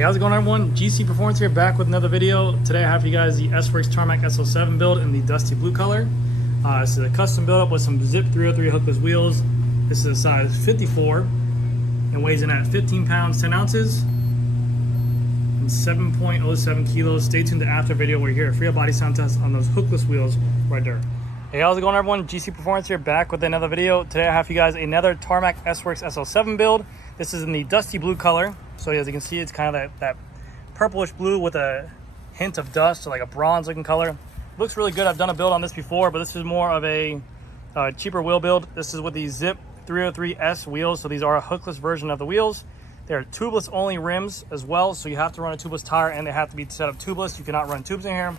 Hey, how's it going, everyone? GC Performance here, back with another video. Today I have for you guys the TARMAC SL7 build in the dusty blue color. This is a custom build up with some ZIPP 303 hookless wheels. This is a size 54 and weighs in at 15 pounds 10 ounces and 7.07 kilos. Stay tuned to after video where you hear a free body sound test on those hookless wheels right there. Hey, how's it going, everyone? GC Performance here, back with another video. Today I have for you guys another TARMAC SL7 build. This is in the dusty blue color. So as you can see, it's kind of that purplish blue with a hint of dust, so like a bronze looking color. Looks really good. I've done a build on this before, but this is more of a cheaper wheel build. This is with the ZIPP 303S wheels. So these are a hookless version of the wheels. They're tubeless only rims as well. So you have to run a tubeless tire and they have to be set up tubeless. You cannot run tubes in here.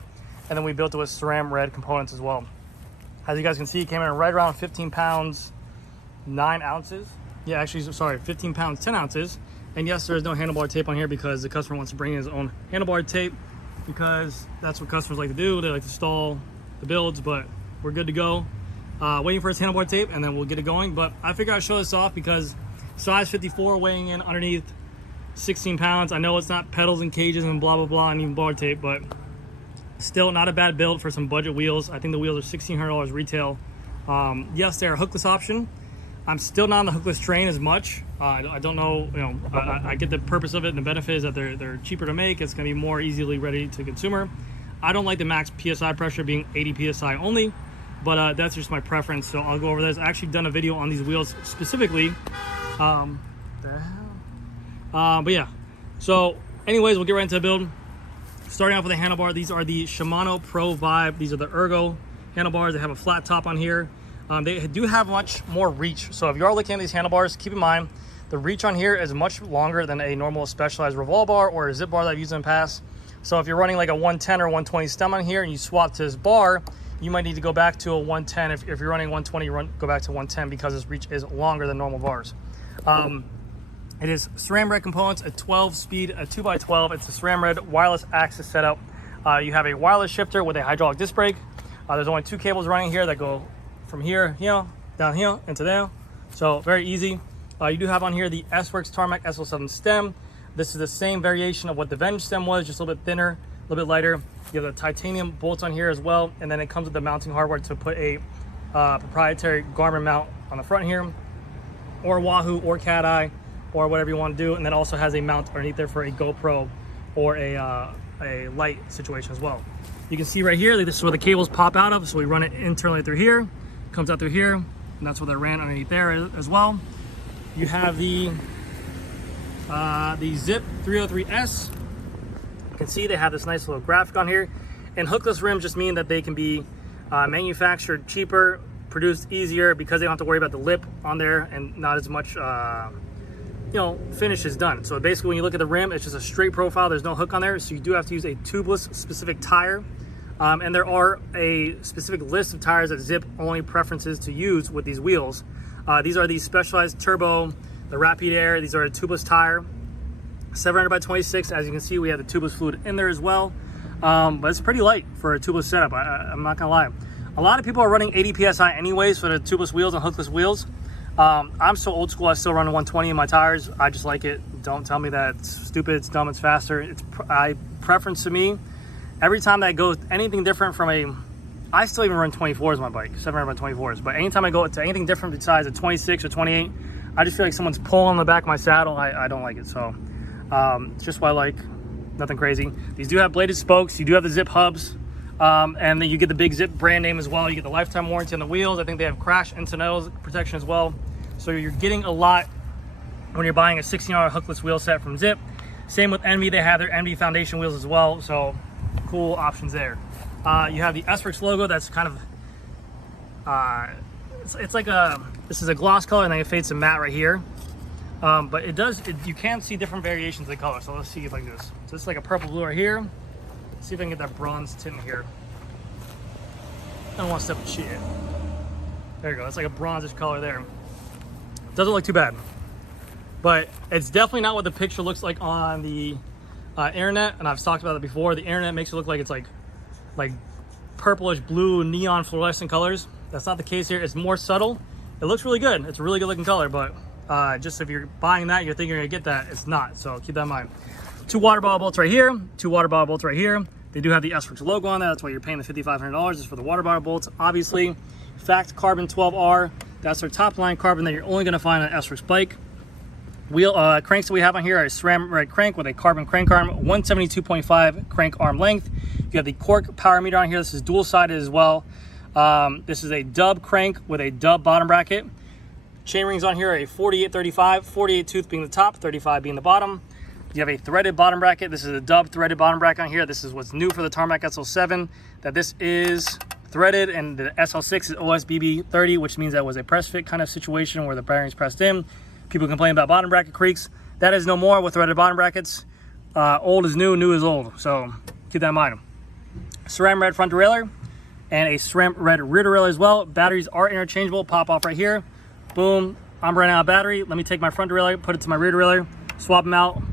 And then we built it with SRAM red components as well. As you guys can see, it came in right around 15 pounds 9 ounces. Yeah, actually, sorry, 15 pounds 10 ounces. And yes, there is no handlebar tape on here because the customer wants to bring in his own handlebar tape because that's what customers like to do. They like to stall the builds, but we're good to go. Waiting for his handlebar tape and then we'll get it going. But I figured I'd show this off because size 54 weighing in underneath 16 pounds. I know it's not pedals and cages and blah, blah, blah, and even bar tape, but still not a bad build for some budget wheels. I think the wheels are $1,600 retail. Yes, they're a hookless option. I'm still not on the hookless train as much. I don't know, I get the purpose of it and the benefit is that they're cheaper to make. It's gonna be more easily ready to consumer. I don't like the max PSI pressure being 80 PSI only, but that's just my preference. So I'll go over this. I actually done a video on these wheels specifically. But yeah, so anyways, we'll get right into the build. Starting off with the handlebar, these are the Shimano Pro Vibe. These are the ergo handlebars. They have a flat top on here. They do have much more reach. So if you are looking at these handlebars, keep in mind the reach on here is much longer than a normal specialized revolve bar or a zip bar that I've used in the past. So if you're running like a 110 or 120 stem on here and you swap to this bar, you might need to go back to a 110. If you're running 120, go back to 110 because this reach is longer than normal bars. It is SRAM red components, a 12-speed, a 2x12. It's a SRAM red wireless AXS setup. You have a wireless shifter with a hydraulic disc brake. There's only 2 cables running here that go from here, down here, into there. So very easy. You do have on here the TARMAC SL7 stem. This is the same variation of what the Venge stem was, just a little bit thinner, a little bit lighter. You have the titanium bolts on here as well, and then it comes with the mounting hardware to put a proprietary Garmin mount on the front here, or Wahoo, or Cat Eye, or whatever you want to do. And then also has a mount underneath there for a GoPro or a light situation as well. You can see right here, this is where the cables pop out of. So we run it internally through here, comes out through here, and that's where they ran underneath there as well. You have the ZIPP 303S. You can see they have this nice little graphic on here. And hookless rims just mean that they can be manufactured cheaper, produced easier because they don't have to worry about the lip on there and not as much finish is done. So basically when you look at the rim, it's just a straight profile. There's no hook on there. So you do have to use a tubeless specific tire. And there are a specific list of tires that ZIPP only preferences to use with these wheels. These are the specialized turbo, the rapid air. These are a tubeless tire, 700 by 26. As you can see, we have the tubeless fluid in there as well. But it's pretty light for a tubeless setup. I'm not gonna lie. A lot of people are running 80 PSI anyways for the tubeless wheels and hookless wheels. I'm so old school, I still run 120 in my tires. I just like it. Don't tell me that it's stupid, it's dumb, it's faster. It's preference to me. Every time I go anything different from I still even run 24s on my bike, 700 by 24s. But anytime I go to anything different besides a 26 or 28, I just feel like someone's pulling on the back of my saddle. I don't like it. So it's just what I like, nothing crazy. These do have bladed spokes. You do have the ZIPP hubs. And then you get the big ZIPP brand name as well. You get the lifetime warranty on the wheels. I think they have crash incidental protection as well. So you're getting a lot when you're buying a $16 hookless wheel set from ZIPP. Same with Envy. They have their Envy foundation wheels as well. So cool options there. You have the SRAM logo. That's kind of it's like this is a gloss color and then it fades to matte right here. But you can see different variations of the color. So let's see if I can do this. So it's like a purple blue right here. Let's see if I can get that bronze tint here. I don't want to step the sheet. There you go. It's like a bronzish color there. Doesn't look too bad, but it's definitely not what the picture looks like on the internet. And I've talked about it before. The internet makes it look like it's like purplish blue neon fluorescent colors. That's not the case here. It's more subtle. It looks really good. It's a really good looking color, but just if you're buying that, you're thinking you're gonna get that, it's not. So keep that in mind. 2 water bottle bolts right here, 2 water bottle bolts right here. They do have the SRAM logo on that. That's why you're paying the $5,500 is for the water bottle bolts. Obviously, Fact Carbon 12R. That's their top line carbon that you're only going to find on an SRAM bike. Wheel cranks that we have on here are a SRAM red crank with a carbon crank arm, 172.5 crank arm length. You have the cork power meter on here. This is dual sided as well. This is a dub crank with a dub bottom bracket. Chain rings on here are a 48-35, 48 tooth being the top, 35 being the bottom. You have a threaded bottom bracket. This is a dub threaded bottom bracket on here. This is what's new for the TARMAC SL7, that this is threaded, and the SL6 is OSPW 30, which means that was a press fit kind of situation where the bearings pressed in. People complain about bottom bracket creaks. That is no more with threaded bottom brackets. Old is new, new is old. So keep that in mind. SRAM red front derailleur and a SRAM red rear derailleur as well. Batteries are interchangeable. Pop off right here. Boom. I'm running out of battery. Let me take my front derailleur, put it to my rear derailleur, swap them out.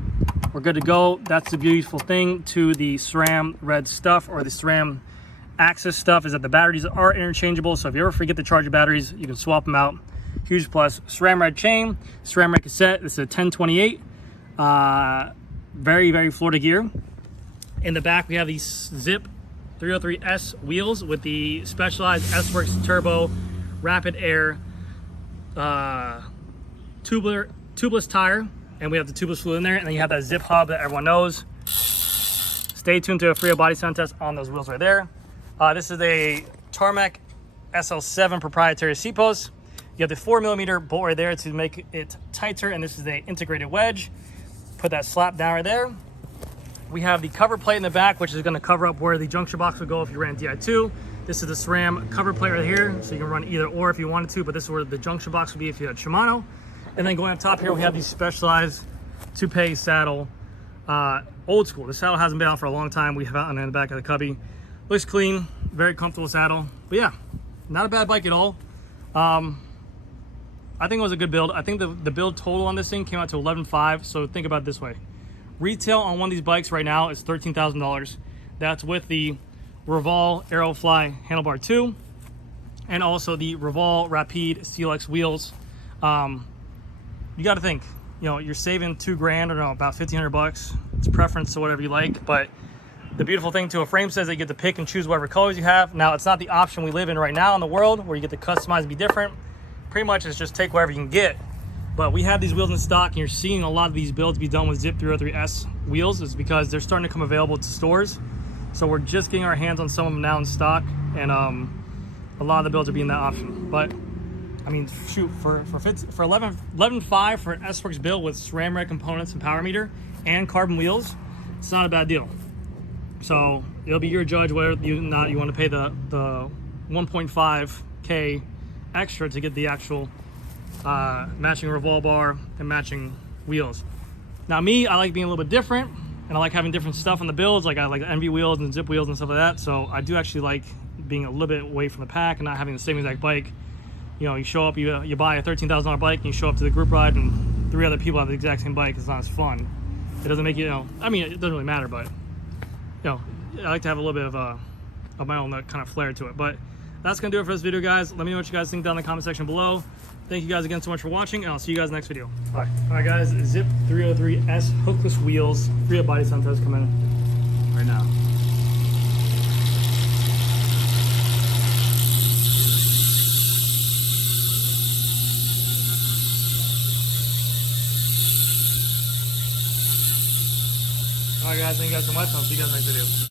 We're good to go. That's the beautiful thing to the SRAM red stuff, or the SRAM AXS stuff, is that the batteries are interchangeable. So if you ever forget to charge your batteries, you can swap them out. Huge plus. SRAM red chain, SRAM red cassette. This is a 1028. Very, very Florida gear. In the back, we have these ZIPP 303S wheels with the specialized S-Works Turbo Rapid Air tubeless tire. And we have the tubeless fluid in there, and then you have that ZIPP hub that everyone knows. Stay tuned to a free body sound test on those wheels right there. This is a TARMAC SL7 proprietary seat post. You have the 4mm bolt right there to make it tighter, and this is the integrated wedge. Put that slap down right there. We have the cover plate in the back, which is going to cover up where the junction box would go if you ran DI2. This is the SRAM cover plate right here, so you can run either or if you wanted to, but this is where the junction box would be if you had Shimano. And then going up top here, we have these specialized toupee saddle, old school. The saddle hasn't been out for a long time. We have it on the back of the cubby. Looks clean, very comfortable saddle. But yeah, not a bad bike at all. I think it was a good build. I think the build total on this thing came out to $11,500. So think about it this way. Retail on one of these bikes right now is $13,000. That's with the Revol Aerofly Handlebar 2 and also the Revol Rapide CLX wheels. You got to think, you know, you're saving $2,000 or about $1,500. It's preference to whatever you like, but the beautiful thing to a frame says that you get to pick and choose whatever colors you have. Now, it's not the option we live in right now in the world where you get to customize and be different. Pretty much it's just take whatever you can get. But we have these wheels in stock, and you're seeing a lot of these builds be done with ZIPP 303S wheels. Is because they're starting to come available to stores. So we're just getting our hands on some of them now in stock, and a lot of the builds are being that option. But I mean, shoot, for $11,500 for an S-Works build with SRAM red components and power meter and carbon wheels, it's not a bad deal. So it'll be your judge whether you want to pay the $1.5K extra to get the actual matching Revol bar and matching wheels. Now me, I like being a little bit different, and I like having different stuff on the builds. Like I like NV wheels and ZIPP wheels and stuff like that. So I do actually like being a little bit away from the pack and not having the same exact bike. You know, you show up, you buy a $13,000 bike, and you show up to the group ride, and 3 other people have the exact same bike. It's not as fun. It doesn't make I mean, it doesn't really matter, but I like to have a little bit of my own kind of flair to it. But that's gonna do it for this video, guys. Let me know what you guys think down in the comment section below. Thank you guys again so much for watching, and I'll see you guys in the next video. Bye. All right, guys, ZIPP 303S hookless wheels, free body sound test coming right now. All right, guys, thank you guys so much. I'll see you guys in the next video.